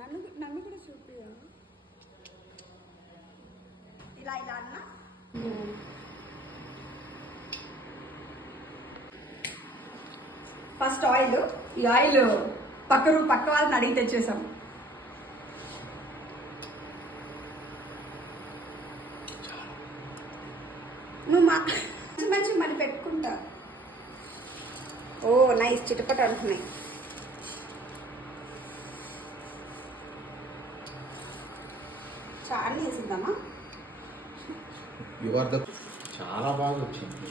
నన్ను కూడా చూపి ఇలా ఇలా అన్నా. First oil. ఈ ఆయిల్ పక్క వాళ్ళని అడిగి తెచ్చేసాం. నువ్వు మంచి మరి పెట్టుకుంటా. ఓ నైస్, చిటపట అంటున్నాయి. చాలా వేసిద్దామా? చాలా బాగా వచ్చింది.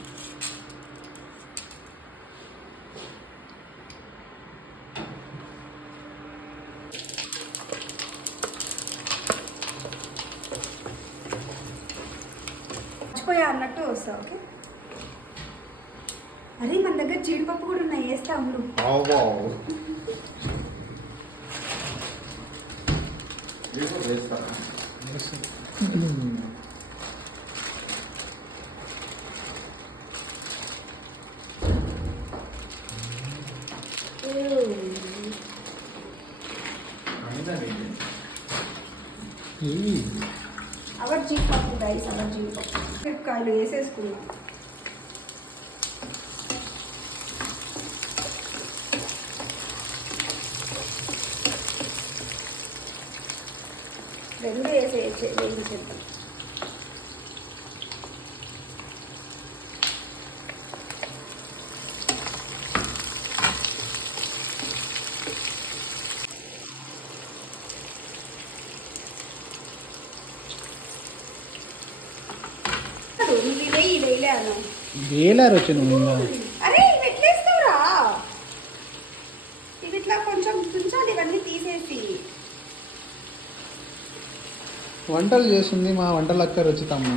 మర్చిపోయా అన్నట్టు వస్తా. ఓకే. అరే మన దగ్గర జీడిపప్పు కూడా ఉన్నాయి, వేస్తా ఉండు. అవర్ జీడిపప్పు గైస్, అవర్ జీడిపప్పు. మిరపకాయలు వేసేసుకున్నాం. రెండు వేయించేద్దాం. వేలారు వచ్చింది. అరే ఇవి ఎట్లేస్తావురా? ఇవి ఇట్లా కొంచెం తుంచాలి, ఇవన్నీ తీసేసి. వంటలు చేస్తుంది మా వంటలు అక్క రుచితమ్మ.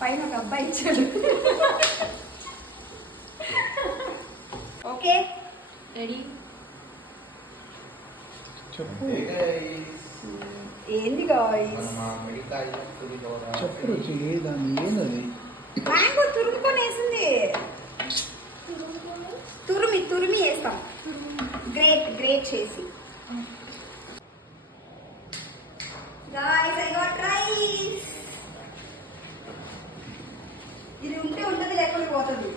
పైన ఒక అబ్బాయి ఇచ్చాడు. Okay ready. ఏంది చెప్పు రుచి దాన్ని ఏంది? మ్యాంగో తురుముకొని వేసింది. తురిమి వేస్తాం. గ్రేట్ చేసి. Guys, I got rice. ఇది ఉంటే ఉంటుంది, లేకపోతే పోతుంది.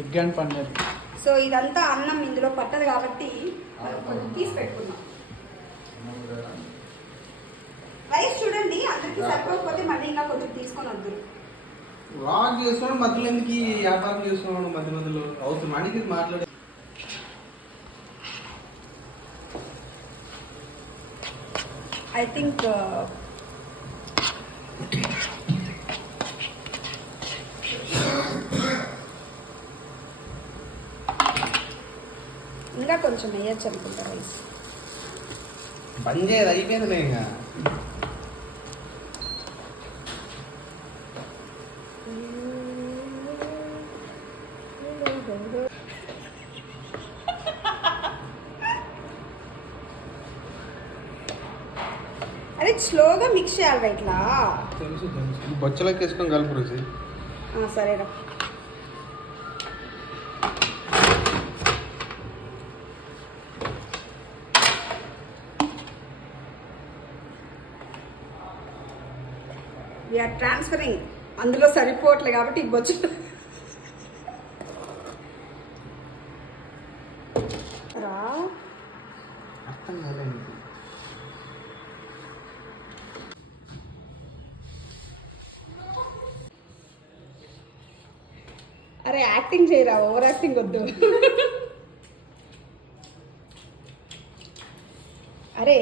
Egg and paneer. సో ఇదంతా అన్నం ఇందులో పట్టదు కాబట్టి తీసి పెట్టుకున్నాం. రైస్ చూడండి, అందరికి సరిపోకపోతే మళ్ళీ ఇంకా కొంచెం తీసుకొని వద్దురు. వాక్ చేస్తున్నాడు మధ్యలో, ఎందుకు వ్యాపారం చేస్తున్నాడు మధ్యలో అవుతుంది అడిగి మాట్లాడే. ఐ థింక్ ఇంకా కొంచెం వేయచ్చు అనుకుంటా రైస్. పని చేయదు, అయిపోయింది. ఇంకా అదే స్లోగా మిక్స్ చేయాలి ఇట్లా. బొచ్చలోకి వేసుకొని కలుపు రుచి. సరేరా. We're transferring. అందులో సరిపోవట్లే కాబట్టి ఈ బొచ్చు రా. అర్థం కాలేదు. అరే యాక్టింగ్ చేయరా, ఓవర్ యాక్టింగ్ వద్దు. అరే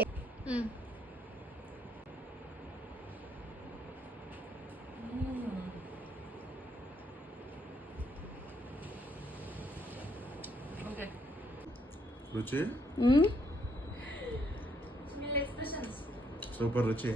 రుచి సూపర్ రుచి.